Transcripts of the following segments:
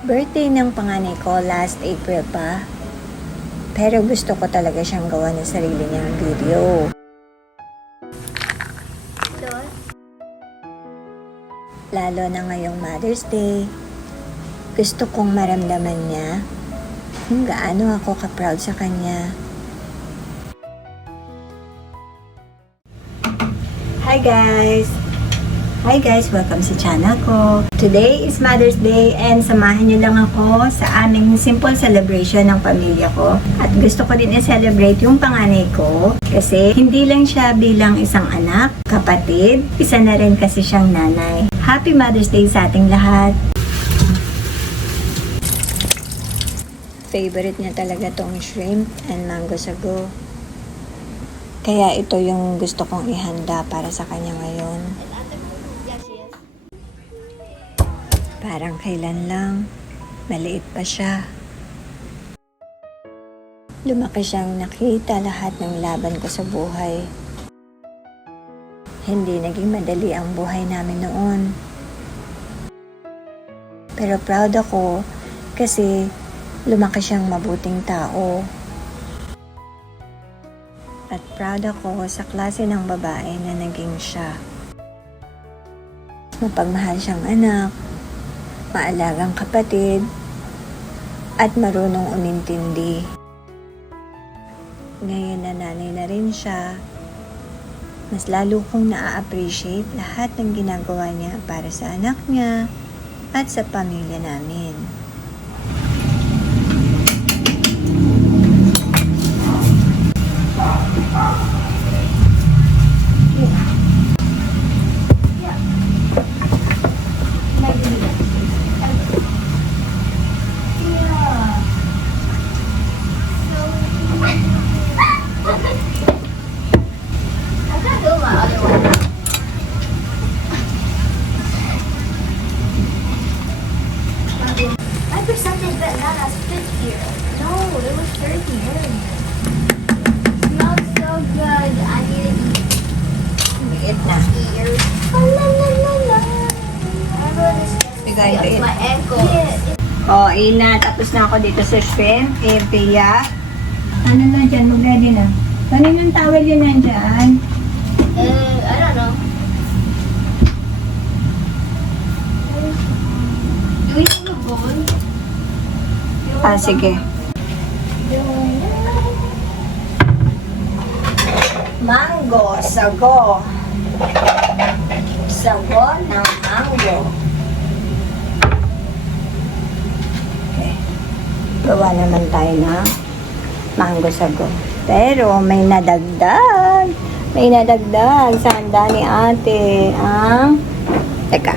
Birthday ng panganay ko last April pa. Pero gusto ko talaga siyang gawa ng sarili niyang video. Lalo na ngayong Mother's Day. Gusto kong maramdaman niya kung gaano ako ka-proud sa kanya. Hi guys! Welcome sa channel ko. Today is Mother's Day and samahan niyo lang ako sa aming simple celebration ng pamilya ko. At gusto ko din i-celebrate yung panganay ko kasi hindi lang siya bilang isang anak, kapatid, isa na rin kasi siyang nanay. Happy Mother's Day sa ating lahat! Favorite niya talaga tong shrimp and mango sago. Kaya ito yung gusto kong ihanda para sa kanya ngayon. Parang kailan lang, maliit pa siya. Lumaki siyang nakita lahat ng laban ko sa buhay. Hindi naging madali ang buhay namin noon. Pero proud ako kasi lumaki siyang mabuting tao. At proud ako sa klase ng babae na naging siya. Mapagmahal siyang anak, maalagang kapatid, at marunong umintindi. Ngayon na nanay na rin siya, mas lalo kong na-appreciate lahat ng ginagawa niya para sa anak niya at sa pamilya namin. Ina, tapos na ako dito sa shrimp. Pia. Ano na dyan? Mag-ready na. Kaninong towel yun nandyan? I don't know. Do we have a bowl? Sige. Mango, sago. Sago ng mango. Gawa naman tayo ng mango sago. Pero may nadagdag. Sa handa ni ate. Teka.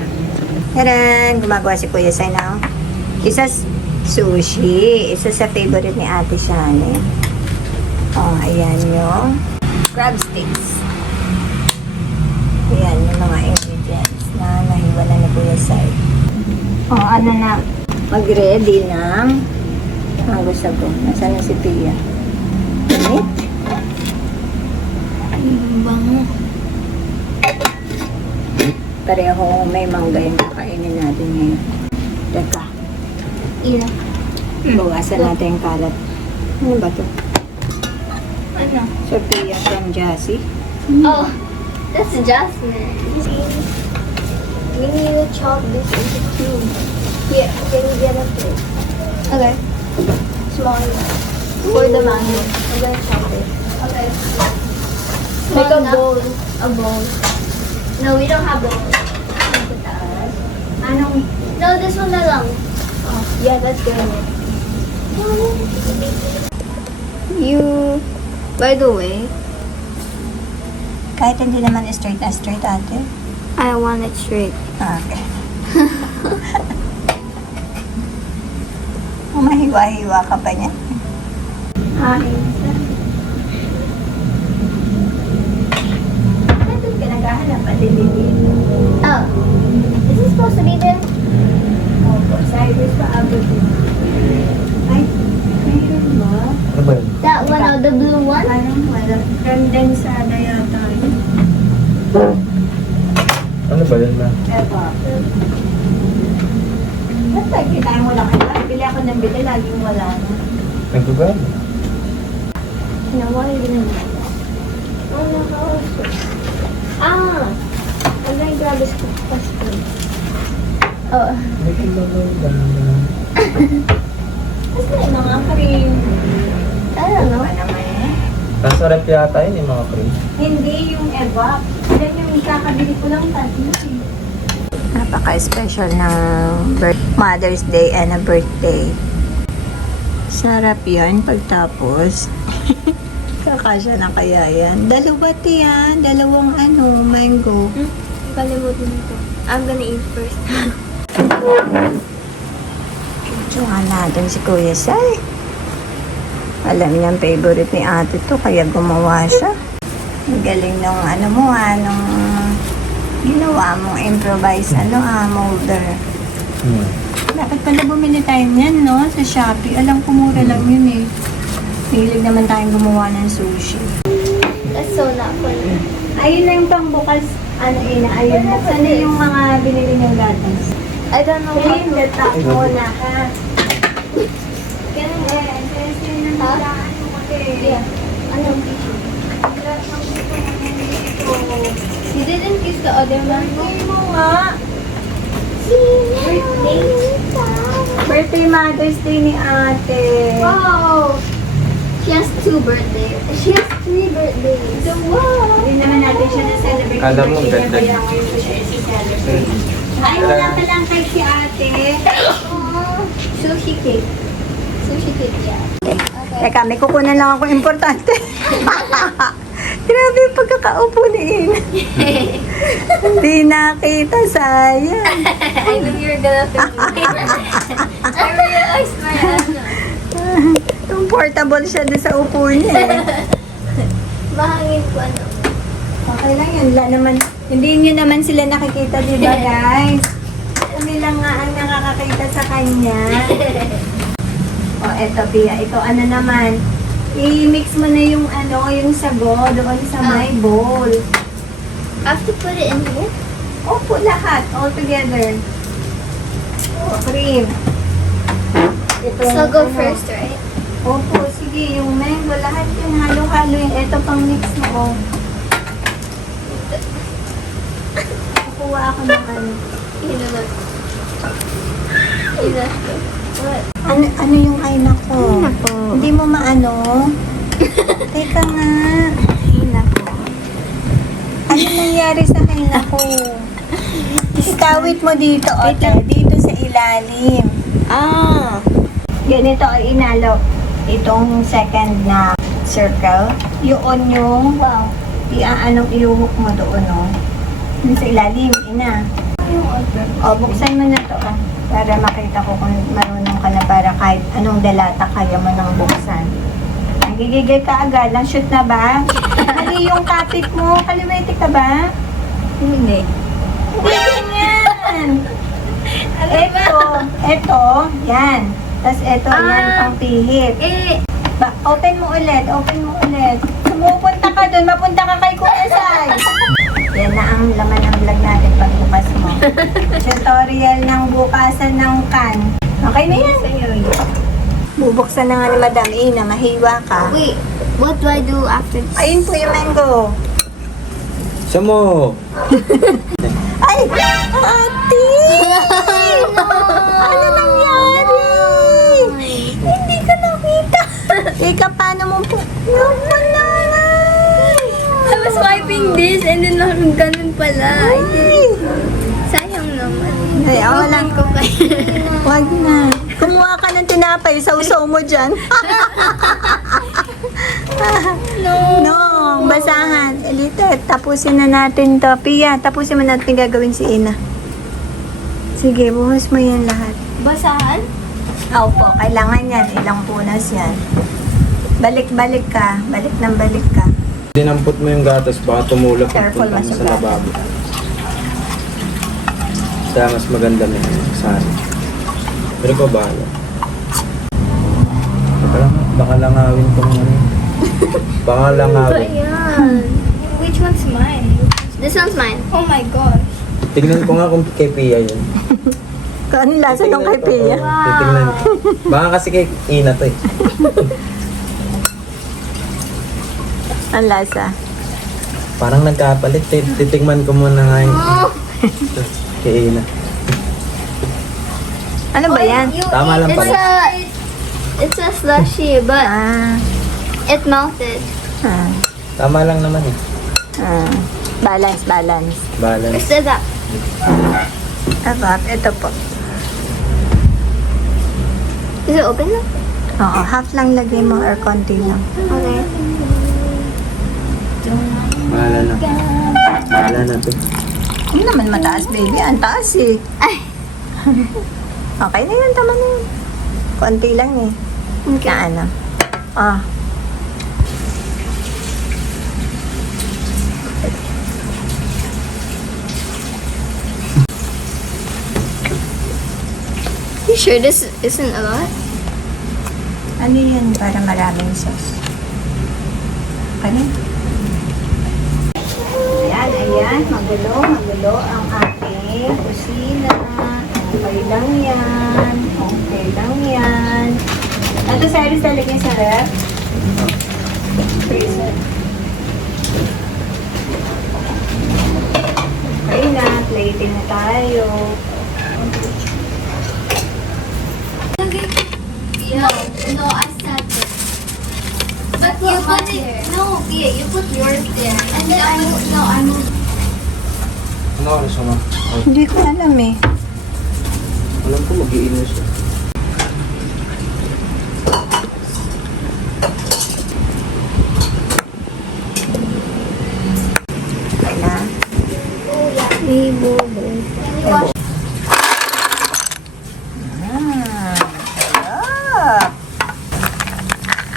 Taran! Gumagawa si Kuya Sai ng sushi. Isa sa favorite ni ate Shani. Ayan yung crab sticks. Ayan yung mga ingredients na nahiwala ni Kuya Sai. Ano na? Mag-ready ng mango sago. Nasaan na si Pia? Init? Bango. Pareho may mangga yung kakainin natin ngayon. Teka. Ina. Bawasan natin yung kalat. Ano ba ito? Ano? Sophia from Jassy. Oh, that's Jasmine. We need to chop this into cubes. Here, can you get a plate? Okay. Small enough. For the mango. I'm gonna chop it. Okay. Make a bowl. A bowl. No, we don't have bowls. No, this one na lang. Oh, yeah, that's good. By the way, Kahit hindi naman straight na straight ate. I want it straight. Okay. Mahiwa-hiwa ka pa niya. Ano pinaghahanap at dililiin? Oh, is this supposed to be there? Opo, sideways pa abot yun. Ay, mayroon ba? Ano ba yun? That one, oh, the blue one? Parang wala. Condensada yata yun. Ano ba yun na? Ewa. What Kitain mo lang kayo. Bili ako ng bili, laging wala na. Nagugano? Nawala din naman. Oh, nakausap. Ah! I'm gonna grab this spoon. Oh. Kasi mga cream. I don't know. Ano naman eh? Nasa rep yata yun yung mga cream. Hindi yung evap. Yan yung kakabili ko lang tatlo eh. Napaka-special ng Mother's Day and a birthday. Sarap yan pagtapos. Kakasya na kaya yan. Dalawa yan. Dalawang mango. Kalimutan ko. I'm gonna eat first. Tsuhan natin si Kuya Sai. Alam niya ang favorite ni ate to, kaya gumawa siya. Ang galing nung nung ginawa mong improvise, molder. Bakit pala bumili tayo niyan, no? Sa Shopee. Alam ko mura lang yun eh. Hilig naman tayong gumawa ng sushi. That's so not funny. Ayun na yung pangbukas, ayun. Buksan na yung mga binili niyong gatas. I don't know how Ayun, to... datap mo na ha. Can Yeah. Ano? You didn't use the other mango? Hindi mo nga. Birthday? Birthday Mother's Day ni ate. Oh! She has 2 birthdays. She has 3 birthdays. So, wow! Hindi naman natin siya na-celebrate. Kala mo Birthday niya, ganda. kaya ngayon ko siya isi-celebrate. Ay, wala pa lang kay si ate. Sushi cake. Sushi cake, yeah. Teka, may kukunan lang ako importante. Grabe yung pagkakaupo ni Ina. Hindi nakita, sayang. I knew you were gonna film me. I realized my Comfortable siya doon sa upo niya eh. Mahangin ko ano. Okay lang yun. Hindi nyo naman sila nakikita, di ba guys? Kami lang nga ang nakakakita sa kanya. O, eto Pia. Ito naman. I-mix mo na yung yung sago doon sa my bowl. I have to put it in here? Opo, lahat. All together. O, cream. Ito, So go first, right? Opo, sige. Yung mango, lahat yun. Halo-halo yun. Ito pang mix mo. Kukuha ako ng Yun na lang. Yun na. What? Ano yung ay nako? Hindi mo maano? Teka nga. Ay nako. Ano nangyari sa ay nako? Iskawit mo dito, Ote. Dito sa ilalim. Ganito ay inalo. Itong second na circle. Yun yung, iuhok mo doon, no? Dun sa ilalim, ina. O, buksan mo na to, para makita ko kung marunong ka na para kahit anong dalata kaya mo nang buksan. Nagigigil ka agad. Shoot na ba? Mali yung kapit mo. Kaliwete ka ba? Hindi. Hindi ganyan. Eto, yan. Tapos eto, yan pang pihit. Open mo ulit. Sumupunta ka dun. Mapunta ka kay Kuya Sai. Yan na ang laman ng vlog natin pagbukas mo. Tutorial ng bukasan ng can. Okay na yan. Bubuksan na nga ni Madam Ina. Mahiwa ka. Wait, what do I do after this? Ayun po yung mango. Siya mo! Ay! Ate! Ano nangyari? Hindi ka nakita. Teka, paano mo po? Wala na. I was wiping this and then ganun pala. Sayang naman. Ay, wala. Ko kayo. Wag na. Kumuha ka ng tinapay sa usaw mo dyan. No, basahan. Elite, tapusin na natin to. Pia, tapusin mo natin gagawin si Ina. Sige, buhos mo yan lahat. Basahan? Opo, kailangan yan. Ilang punas yan. Balik-balik ka. Balik ng balik ka. Dinampot mo yung gatas, baka tumulak Careful, pagpunta mo sa masugat. lababo. Kaya mas maganda na yun. Sana. Pero pa bahala. Baka langawin ko ng ano. Baka langawin. Ayan. Which one's mine? This one's mine. Oh my gosh. Tignan ko nga kung kay Pia yun. Ano lasa nung kay Pia? Titignan. Baka kasi kay Ina to eh. Ang lasa. Parang nagkapalit. Titigman ko muna nga yung kay Ina. Ano ba yan? Tama lang pala. It's a slushy, but Ah, it melted. ah, Tama lang naman eh. balance. Balance. Is that? Abab, ito po. Is it open now? Oo, half lang lagay mo or konti lang. Okay. Bahala na. Bahala na to. Hindi naman mataas, baby. Ang taas eh. Ay. Okay na yun, tama na yun. Konti lang eh. Okay. Na ano. Ah. You sure this isn't a lot? Ano yun para maraming sauce? Ano? Ayan. Magulo ang ating kusina. Okay lang yan. Ito, Cyrus, talagyan sa ref. Freezer. Okay na, plating na tayo. No, I said this. But you put it, no, Pia, you put yours there. And then I moved. Ano oras mo? Hindi ko alam eh. Alam ko mag-iinom siya. Okay na. Sarap.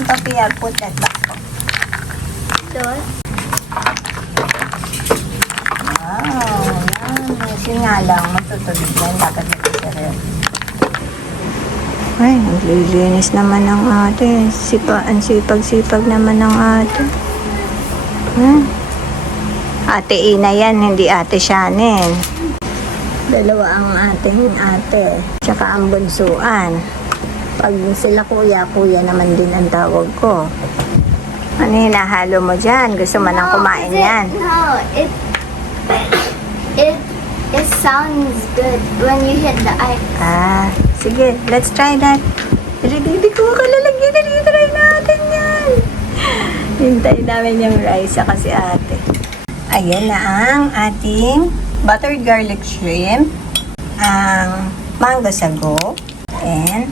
Papiya, put that back po. Dos. Wow, yan. Kasi nga lang, matutulog yan. Dapat nagkasarap. Ay, naglilinis naman ng ate. Ang sipag-sipag naman ng ate. Ate Ina yan, hindi ate Shannon. Dalawa ang ating ate. Tsaka ang bunsuan. Pag sila kuya naman din ang tawag ko. Ano hinahalo mo dyan? Gusto mo nang kumain yan? No, it sounds good when you hit the ice. Ah, sige, let's try that. Pero baby ko, kalalagyan na try natin yan. Hintay namin yung rice kasi ate. Ayan na ang ating buttered garlic shrimp, ang mango sago, and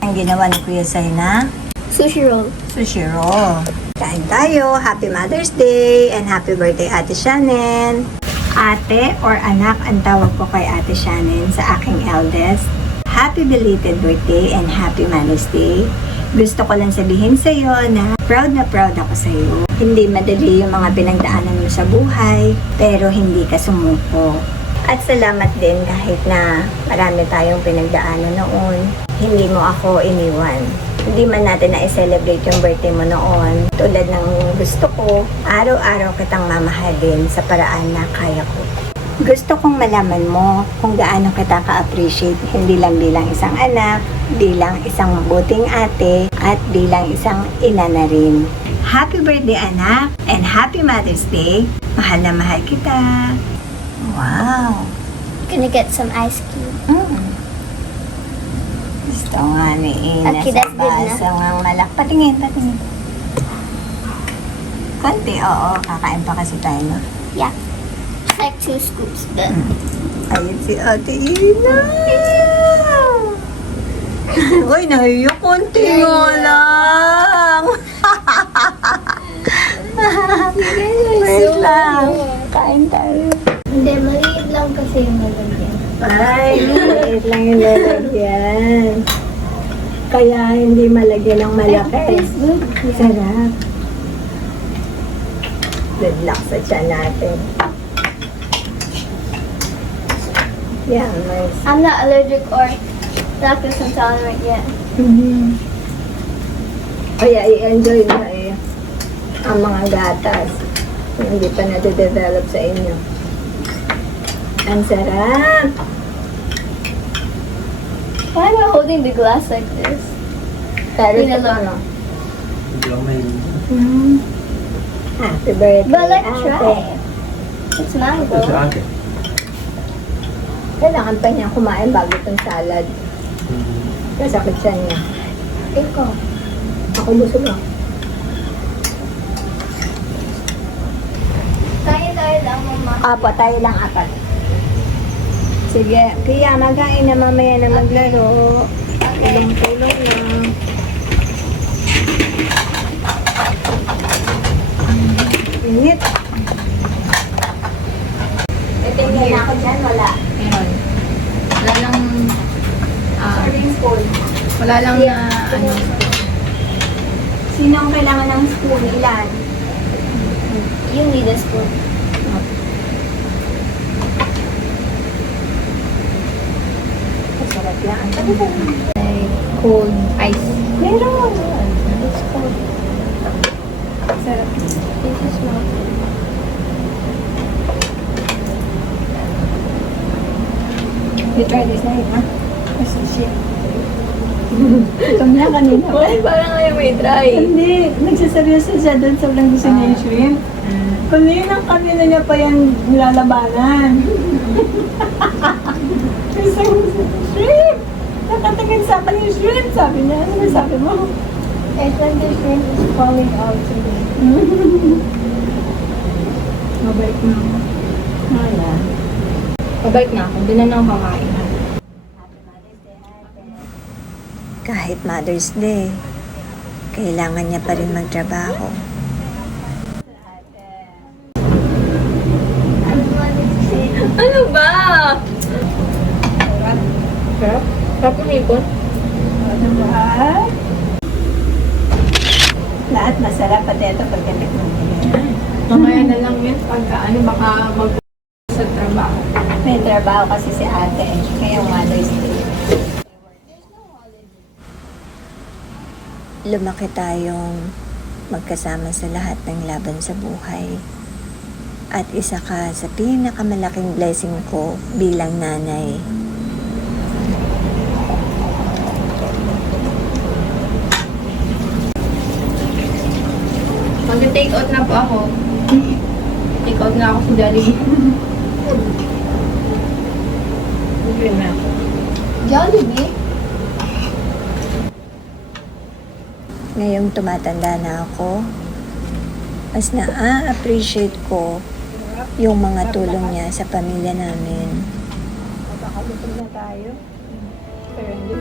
ang ginawa ni Kuya Sai na Sushi roll. sushi roll. Kain tayo. Happy Mother's Day and happy birthday, Ate Shannon. Ate or anak ang tawag ko kay Ate Shannon sa aking eldest. Happy belated birthday and happy Mother's Day. Gusto ko lang sabihin sa iyo na proud ako sa iyo. Hindi madali yung mga pinagdaanan mo sa buhay, pero hindi ka sumuko. At salamat din kahit na marami tayong pinagdaanan noon. Hindi mo ako iniwan. Hindi man natin na-celebrate yung birthday mo noon. Tulad ng gusto ko, araw-araw kitang mamahalin sa paraan na kaya ko. Gusto kong malaman mo kung gaano kita ka-appreciate, hindi lang bilang isang anak, bilang isang mabuting ate, at bilang isang ina na rin. Happy birthday, anak, and happy Mother's Day. Mahal na mahal kita. Wow. Gonna get some ice cube. Gusto nga ni Ina Okay, sa that's good na. baso ng malak. Patingin. Konti, oo. Kakain pa kasi tayo, no? Yeah. Just like 2 scoops, but Ayun si Ate Ina. Uy, nahiyo. Konti nga lang. Wait lang. Kain tayo. hindi, maliit lang kasi yung malagyan. Ay, maliit lang yung lalagyan. Kaya hindi malagyan ng malaki. good. Sarap. Good luck sa tiyan natin. Yeah, nice. I'm not allergic or lactose intolerant yet. Kaya i-enjoy na eh ang mga gatas. Hindi pa na-develop sa inyo. Ang sarap! Why am I holding the glass like this? Pero Yun ito na lang. ano? Gamay. Happy birthday, But let's ate. try. It's mango. Ito sa akin. Kailangan pa niya kumain bago itong salad. Kasakit siya niya. Ikaw. Ako busog lang. Tayo lang, mama. Apo, tayo lang apat. Sige, kaya magkain na mamaya na maglaro. Tulong-tulong lang. Init. Tingnan na ako dyan, wala. Meron. Wala lang, Serving spoon. wala lang na, ano, Sino ang kailangan ng spoon? Ilan? You need a spoon. Masarap yan. like, cold ice. Meron. It's cold. Sarap. This is not. You try this na ha? Kasi shit. Ito na kanina. Why parang ayaw may try? Hindi. Nagsaseryoso siya doon. Sobrang gusto niya yung shrimp. Kanina niya pa yan nilalabanan. Gusto niya shrimp! Nakatingin sa akin yung shrimp. Sabi niya, ano sabi mo? It's when the shrimp is falling out today. Mabait na ako. Wala. Pabalik na ako, doon na lang kakain. Kahit Mother's Day, kailangan niya pa rin magtrabaho. Ano ba? Sarap? Sarap ng hipon? Lahat masarap pati ito pagkalit mo. Mamaya na lang yun pagka ano, baka mag sa trabaho. May trabaho kasi si ate kaya Mother's Day. Lumaki tayong magkasama sa lahat ng laban sa buhay. At isa ka sa pinakamalaking blessing ko bilang nanay. Mag-take out na po ako. Take out na ako sa Jollibee. Okay na. Jollibee? Ngayong tumatanda na ako, mas na-appreciate ko yung mga tulong niya sa pamilya namin. Makakabutog na tayo. Pero hindi